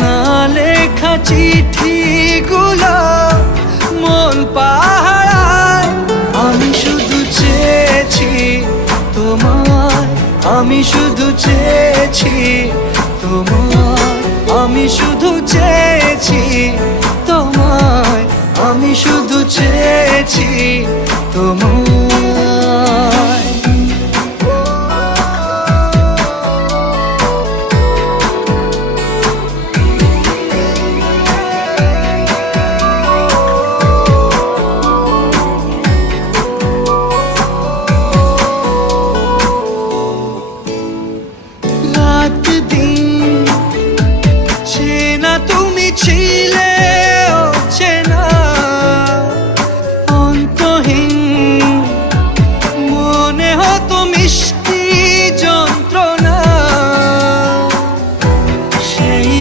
না লেখা চিঠিগুলো মন পাহারায়। আমি শুধু চেয়েছি তোমায়, আমি শুধু চেয়েছি তোমায়, আমি শুধু চেয়েছি তোমায়, আমি শুধু চেয়েছি তোমায়।